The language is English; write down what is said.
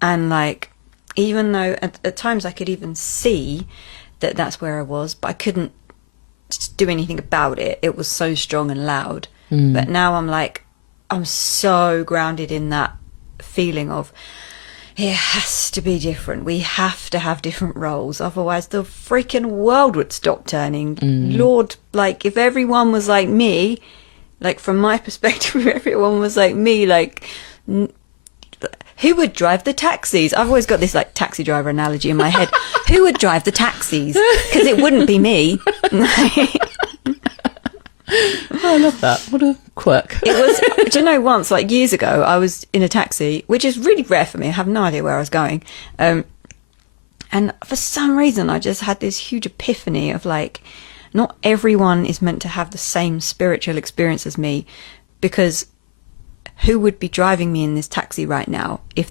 And like, even though at times I could even see that that's where I was, but I couldn't do anything about it. It was so strong and loud. But now I'm like, I'm so grounded in that feeling of, it has to be different. We have to have different roles. Otherwise the freaking world would stop turning. Lord, like, if everyone was like me, like, from my perspective, if everyone was like me, like, who would drive the taxis? I've always got this like taxi driver analogy in my head. Who would drive the taxis? Because it wouldn't be me. I love that. What a quirk. It was, do you know, once, like years ago, I was in a taxi, which is really rare for me. I have no idea where I was going. And for some reason, I just had this huge epiphany of like, not everyone is meant to have the same spiritual experience as me, because who would be driving me in this taxi right now if